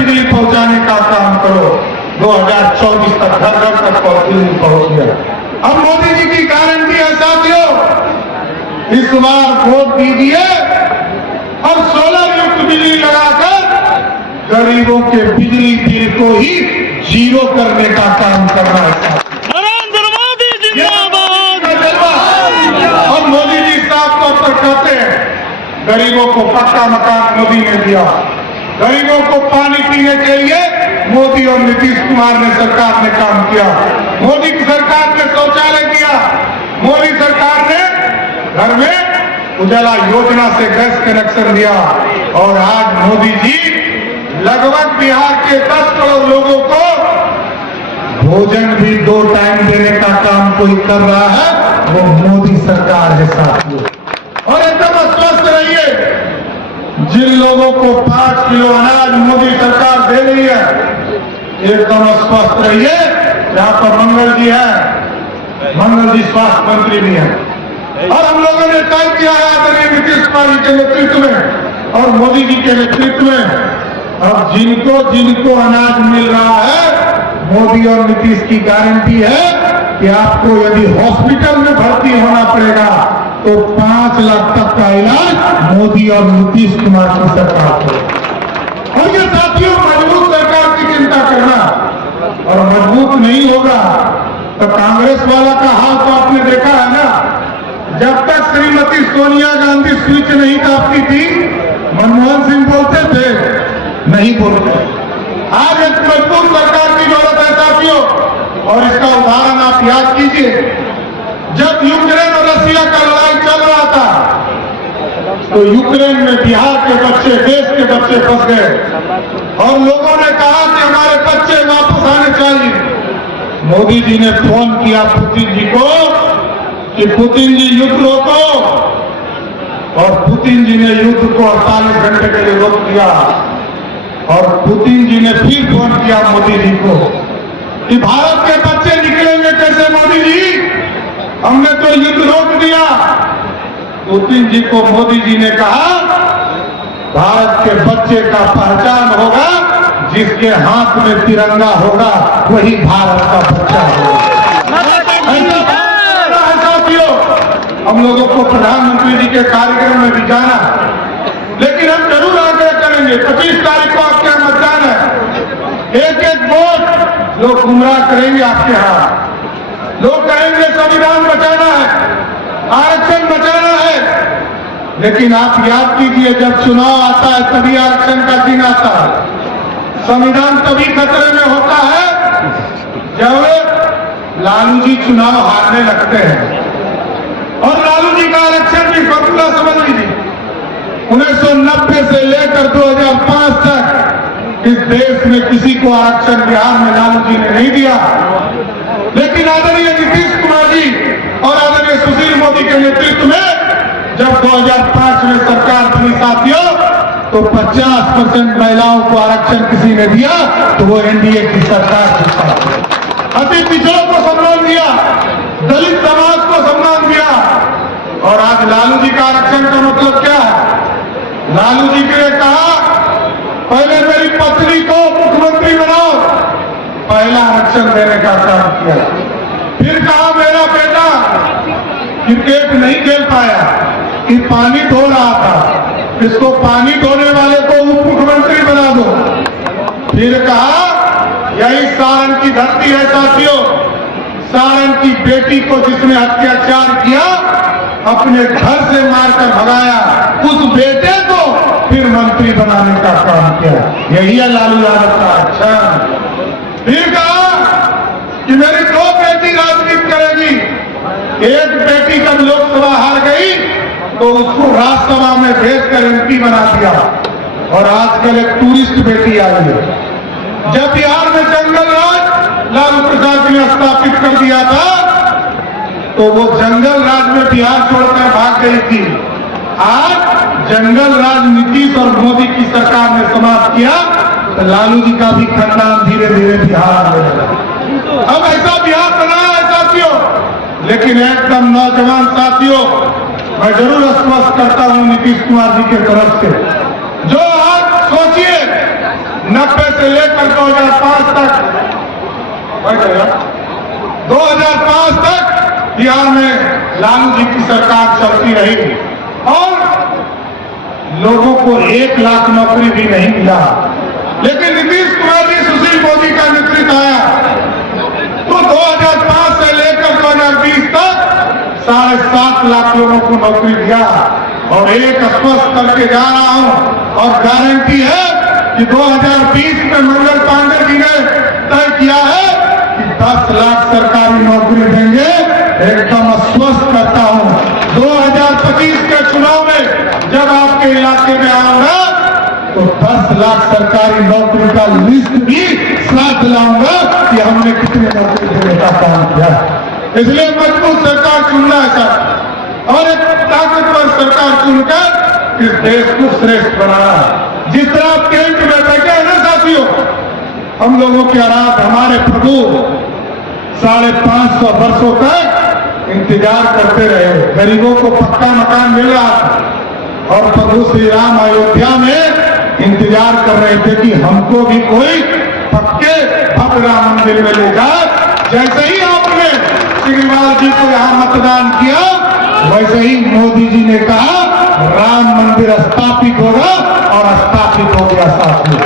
बिजली पहुंचाने का काम करो। 2024 तक घर घर तक बिजली पहुंच गया। अब मोदी जी की गारंटी है साथियों, इस बार वोट दीजिए और सोलर युक्त बिजली लगाकर गरीबों के बिजली बिल को ही जीरो करने का काम करना है। नरेंद्र मोदी जिंदाबाद। और मोदी जी साफ तौर पर कहते हैं गरीबों को पक्का मकान मोदी ने दिया, गरीबों को पानी पीने के लिए मोदी और नीतीश कुमार ने सरकार ने काम किया, मोदी की सरकार ने शौचालय दिया, मोदी सरकार ने घर में उजाला योजना से गैस कनेक्शन दिया। और आज मोदी जी लगभग बिहार के 10 करोड़ लोगों को भोजन भी 2 टाइम देने का काम कोई कर रहा है, वो मोदी सरकार है साथियों। और एकदम स्वस्थ रहिए, जिन लोगों को 5 किलो अनाज मोदी सरकार दे रही है, एकदम स्वस्थ रहिए। यहाँ पर मंगल जी है, मंगल जी स्वास्थ्य मंत्री भी है। और हम लोगों ने तय किया है आदरणीय नीतीश कुमार जी के नेतृत्व में और मोदी जी के नेतृत्व में, अब जिनको जिनको अनाज मिल रहा है, मोदी और नीतीश की गारंटी है कि आपको यदि हॉस्पिटल में भर्ती होना पड़ेगा तो 5 लाख तक का इलाज मोदी और नीतीश कुमार की सरकार को। और ये साथियों मजबूत सरकार की चिंता करना, और मजबूत नहीं होगा तो कांग्रेस वाला का हाल तो आपने देखा है ना। जब तक श्रीमती सोनिया गांधी स्विच नहीं दाबती थी, मनमोहन सिंह बोलते थे, नहीं बोलते। आज एक मजबूत सरकार की जरूरत है साथियों, और इसका उदाहरण आप याद कीजिए। जब यूक्रेन और रशिया का लड़ाई चल रहा था तो यूक्रेन में बिहार के बच्चे, देश के बच्चे फंस गए और लोगों ने कहा कि हमारे बच्चे वापस आने चाहिए। मोदी जी ने फोन किया पुतिन जी को कि पुतिन जी युद्ध रोको, और पुतिन जी ने युद्ध को 48 घंटे के लिए रोक दिया। और पुतिन जी ने फिर फोन किया मोदी जी को कि भारत के बच्चे निकलेंगे कैसे मोदी जी, हमने तो युद्ध रोक दिया। पुतिन जी को मोदी जी ने कहा भारत के बच्चे का पहचान होगा, जिसके हाथ में तिरंगा होगा वही भारत का बच्चा होगा। हम लोगों को प्रधानमंत्री जी के कार्यक्रम में भी जाना, लेकिन हम जरूर आग्रह करेंगे 25 तारीख को आपके यहाँ मतदान है। एक एक वोट लोग गुमराह करेंगे आपके हाथ, लोग कहेंगे संविधान बचाना है, आरक्षण बचाना है, लेकिन आप याद कीजिए जब चुनाव आता है तभी आरक्षण का दिन आता है। संविधान तभी खतरे में होता है जब लालू जी चुनाव हारने लगते हैं। और लालू जी का आरक्षण की फॉर्मूला समझ लीजिए, 1990 से लेकर 2005 तक इस देश में किसी को आरक्षण बिहार में लालू जी ने नहीं दिया। लेकिन आदरणीय नीतीश कुमार जी और आदरणीय सुशील मोदी के नेतृत्व में जब 2005 में सरकार बनी साथियों, तो 50% महिलाओं को आरक्षण किसी ने दिया तो वो एनडीए की सरकार थी। अति पिछड़ों को सम्मान दिया, दलित समाज को सम्मान दिया। और आज लालू जी का आरक्षण का मतलब क्या है? लालू जी ने कहा पहले मेरी पत्नी को मुख्यमंत्री बनाओ, पहला आरक्षण देने का काम किया। फिर कहा मेरा बेटा क्रिकेट नहीं खेल पाया कि पानी धो रहा था, इसको पानी धोने वाले को उप मुख्यमंत्री बना दो। फिर कहा यही सारण की धरती है साथियों, सारण की बेटी को जिसने अत्याचार किया, अपने घर से मारकर भगाया, उस बेटे को फिर मंत्री बनाने का काम किया। यही है लालू यादव का अच्छा। फिर कहा कि मेरी 2 बेटी राजनीति करेगी। एक बेटी जब लोकसभा हार गई तो उसको राज्यसभा में भेजकर एमपी बना दिया। और आजकल एक टूरिस्ट बेटी आई है। जब बिहार में जंगल राज लालू प्रसाद जी ने स्थापित कर दिया था तो वो जंगल राज में बिहार छोड़कर भाग गई थी। आज जंगल राज नीतीश और मोदी की सरकार ने समाप्त किया तो लालू जी का भी खानदान धीरे धीरे बिहार आने लगा। अब ऐसा बिहार बनाया है साथियों, लेकिन एकदम नौजवान साथियों, मैं जरूर आश्वस्त करता हूं नीतीश कुमार जी की तरफ से, जो आज सोचिए 90 से लेकर 2005 तक 2005 तक बिहार में लालू जी की सरकार चलती रही और लोगों को 1 लाख नौकरी भी नहीं मिला। लेकिन नीतीश कुमार जी, सुशील मोदी का नेतृत्व आया तो 2005 से लेकर 2020 तक 7.5 लाख लोगों को नौकरी दिया। और एक स्पष्ट करके जा रहा हूं और गारंटी है कि 2020 में मंगल पांडे जी ने तय किया है कि 10 लाख सरकारी नौकरी देंगे। एकदम स्पष्ट करता हूं 2025 के चुनाव में जब आपके इलाके में आऊंगा तो 10 लाख सरकारी नौकरी का लिस्ट भी साथ लाऊंगा कि हमने कितने नौकरी देने का काम किया। इसलिए मजबूत सरकार चुनना है सर और एक ताकतवर सरकार चुनकर इस देश को श्रेष्ठ बनाना। जिस तरह आप टेंट में बैठे हैं ना साथियों, हम लोगों के आराध हमारे प्रभु 550 वर्षों तक इंतजार करते रहे। गरीबों को पक्का मकान मिल रहा था और प्रभु श्री राम अयोध्या में इंतजार कर रहे थे कि हमको भी कोई पक्के भव्य राम मंदिर में ले जाए। जैसे ही आपने केजरीवाल जी को यहां मतदान किया, वैसे ही मोदी जी ने कहा राम मंदिर स्थापित होगा और स्थापित हो गया साथियों।